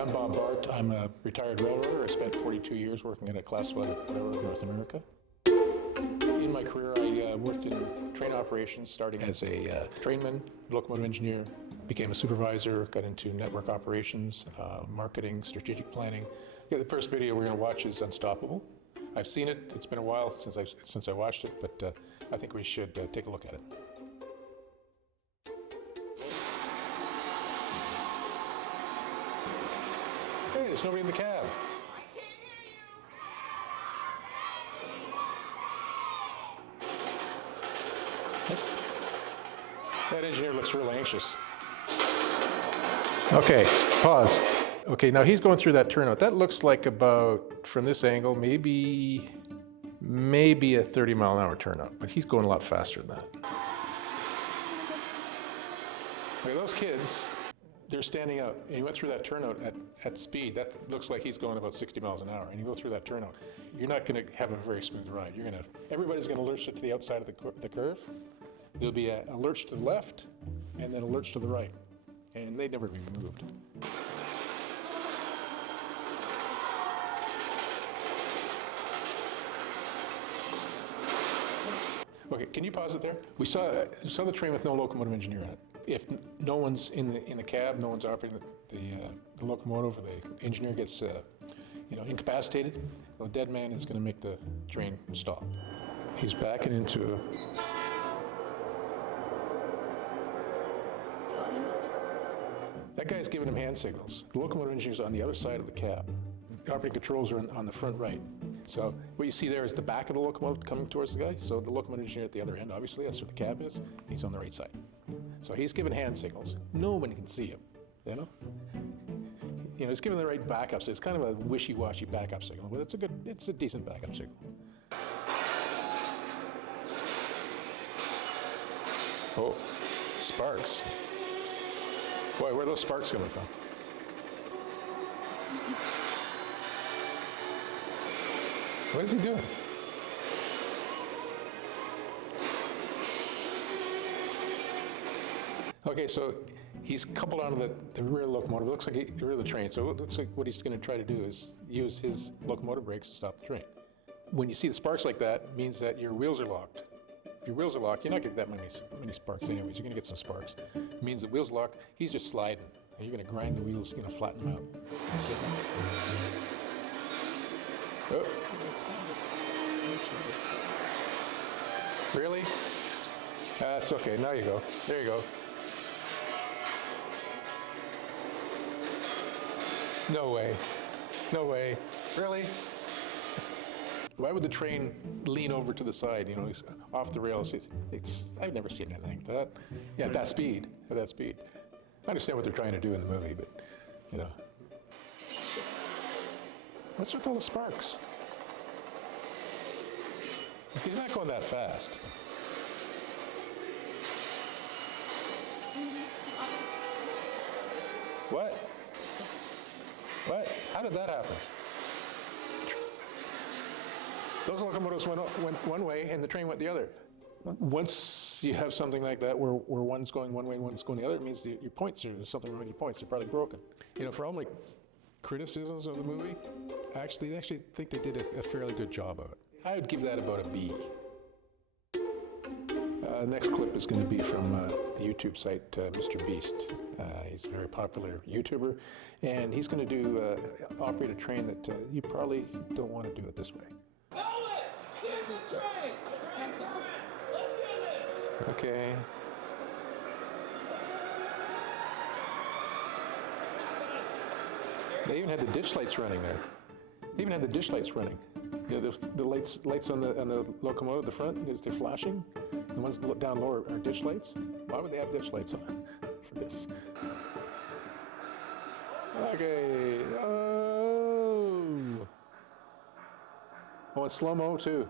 Hi, I'm Bob Bart. I'm a retired railroader. I spent 42 years working at a Class 1 railroad in North America. In my career, I worked in train operations, starting as a trainman, locomotive engineer, became a supervisor, got into network operations, marketing, strategic planning. Yeah, the first video we're going to watch is Unstoppable. I've seen it. It's been a while since I watched it, but I think we should take a look at it. Hey, there's nobody in the cab. That engineer looks real anxious. Okay, pause. Okay, now he's going through that turnout. That looks like about, from this angle, maybe a 30-mile-an-hour turnout, but he's going a lot faster than that. Okay, those kids, they're standing up, and he went through that turnout at speed. That looks like he's going about 60 miles an hour, and you go through that turnout. You're not going to have a very smooth ride. Everybody's going to lurch to the outside of the curve. There'll be a lurch to the left, and then a lurch to the right, and they'd never be moved. Okay, can you pause it there? We saw the train with no locomotive engineer on it. If no one's in the cab, no one's operating the locomotive, or the engineer gets incapacitated, the dead man is going to make the train stop. He's backing into that guy's giving him hand signals. The locomotive engineer's on the other side of the cab. The operating controls are on the front right. So what you see there is the back of the locomotive coming towards the guy. So the locomotive engineer at the other end, obviously, that's where the cab is. He's on the right side. So he's giving hand signals. Nobody can see him, you know? He's giving the right backup. So it's kind of a wishy-washy backup signal, but it's a decent backup signal. Oh, sparks. Boy, where are those sparks coming from? What is he doing? Okay, so he's coupled onto the rear locomotive. It looks like the rear of the train. So it looks like what he's going to try to do is use his locomotive brakes to stop the train. When you see the sparks like that, it means that your wheels are locked. If your wheels are locked, you're not getting that many sparks anyways. You're going to get some sparks. It means the wheels are locked. He's just sliding. And you're going to grind the wheels, you're going to flatten them out. Oh. Really? That's okay. Now you go. There you go. No way. No way. Really? Why would the train lean over to the side? It's off the rails. I've never seen anything like that. Yeah, at that speed. At that speed. I understand what they're trying to do in the movie, but what's with all the sparks? He's not going that fast. What? What? How did that happen? Those locomotives went one way and the train went the other. Once you have something like that where one's going one way and one's going the other, it means your points there's something wrong with your points. They're probably broken. For all my criticisms of the movie, I actually think they did a fairly good job of it. I would give that about a B. Next clip is going to be from the YouTube site Mr. Beast. He's a very popular YouTuber, and he's going to operate a train that you probably don't want to do it this way. Okay. They even had the ditch lights running there. They even had the ditch lights running. The lights on the locomotive, the front, they're flashing. The ones down lower are ditch lights. Why would they have ditch lights on for this? Okay. Oh, it's slow-mo too.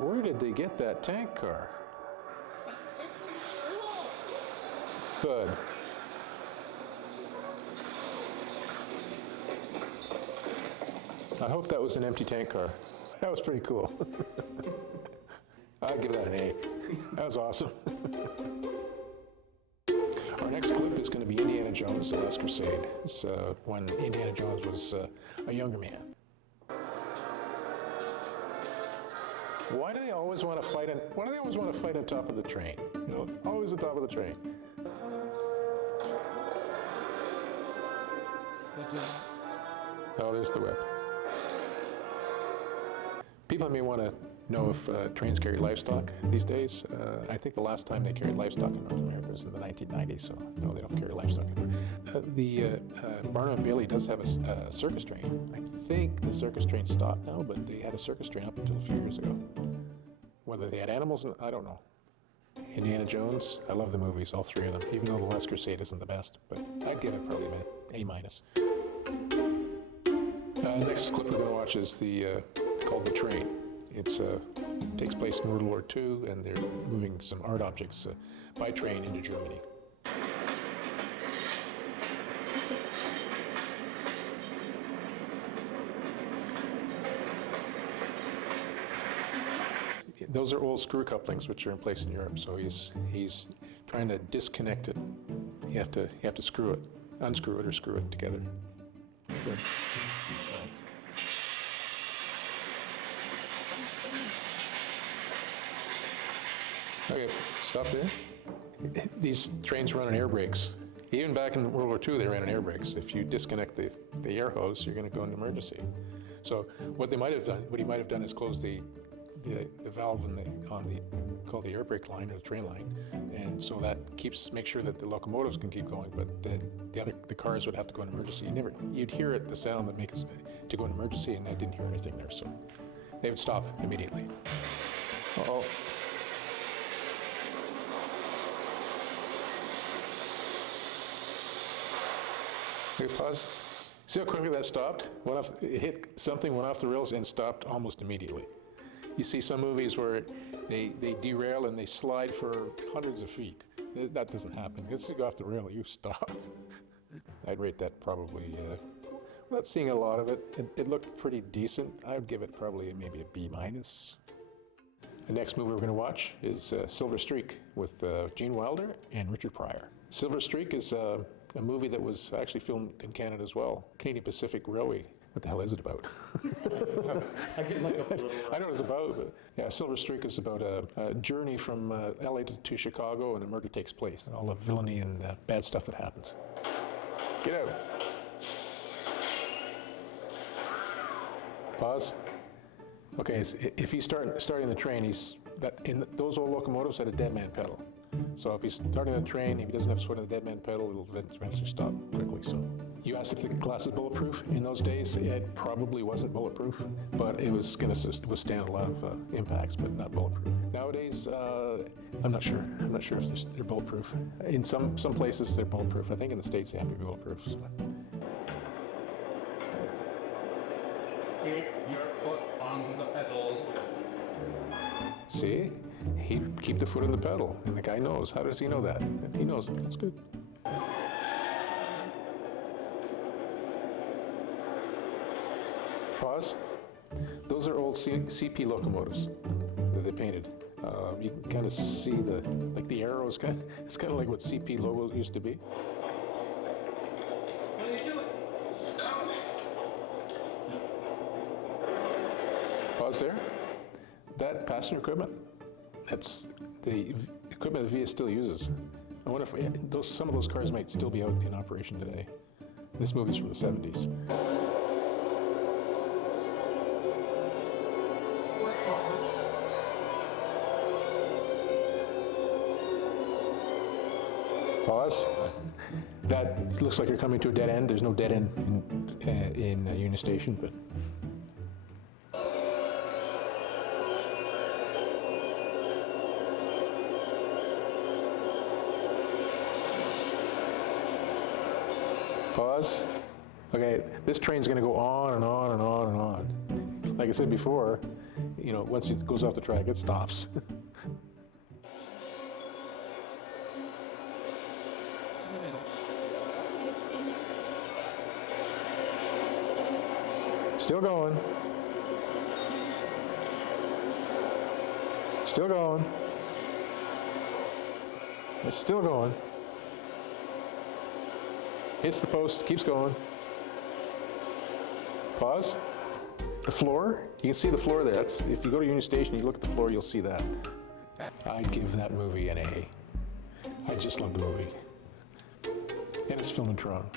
Where did they get that tank car? Thud. I hope that was an empty tank car. That was pretty cool. I'd give that an A. That was awesome. Our next clip is going to be Indiana Jones, The Last Crusade. It's when Indiana Jones was a younger man. Why do they always want to fight? Why do they always want to fight on top of the train? You know, always on top of the train. Oh, there's the whip. People may want to know if trains carry livestock these days. I think the last time they carried livestock in North America was in the 1990s, so no, they don't carry livestock anymore. Barnum & Bailey does have a circus train. I think the circus train stopped now, but they had a circus train up until a few years ago. Whether they had animals, I don't know. Indiana Jones, I love the movies, all three of them, even though The Last Crusade isn't the best, but I'd give it probably an A-. Next clip we're going to watch is called The Train. It takes place in World War II, and they're moving some art objects by train into Germany. Those are old screw couplings which are in place in Europe, so he's trying to disconnect it. You have to screw it, unscrew it or screw it together. Good. Okay, stop there. These trains run on air brakes. Even back in World War II, they ran on air brakes. If you disconnect the air hose, you're going to go into emergency. So what he might have done is close the valve called the air brake line or the train line, and so that makes sure that the locomotives can keep going, but the cars would have to go into emergency. You'd hear it, the sound that makes to go into emergency, and I didn't hear anything there, so they would stop immediately. Uh-oh. Okay, pause. See how quickly that stopped? It hit something, went off the rails, and stopped almost immediately. You see some movies where they derail and they slide for hundreds of feet. That doesn't happen. Once you go off the rail, you stop. I'd rate that probably, not seeing a lot of it. It looked pretty decent. I would give it probably maybe a B-. The next movie we're going to watch is Silver Streak with Gene Wilder and Richard Pryor. Silver Streak is a movie that was actually filmed in Canada as well. Canadian Pacific Railway. What the hell is it about? I get like I know what it's about, but yeah, Silver Streak is about a journey from LA to Chicago, and a murder takes place, and all the villainy and bad stuff that happens. Get out. Pause. Okay, if he's starting the train, those old locomotives had a dead man pedal. So if he's starting the train, if he doesn't have to swing the dead man pedal, it'll eventually stop quickly. So you asked if the glass is bulletproof. In those days, it probably wasn't bulletproof, but it was going to withstand a lot of impacts, but not bulletproof. Nowadays, I'm not sure. I'm not sure if they're bulletproof. In some places, they're bulletproof. I think in the States, they have to be bulletproof. So. Keep your foot on the pedal. See? He'd keep the foot on the pedal, and the guy knows. How does he know that? He knows. That's good. Pause. Those are old CP locomotives that they painted. You can kind of see the arrows. It's kind of like what CP logos used to be. What are you doing? Stop. Pause there. That passenger equipment, that's the equipment the VIA still uses. I wonder if some of those cars might still be out in operation today. This movie's from the 70s. Pause. That looks like you're coming to a dead end. There's no dead end in Union Station, but. Pause. Okay, this train's going to go on and on and on and on. Like I said before, once it goes off the track, it stops. Still going. Still going. It's still going. Hits the post, keeps going. Pause. The floor, you can see the floor there. That's, if you go to Union Station, you look at the floor, you'll see that. I'd give that movie an A. I just love the movie. And it's filmed in Toronto.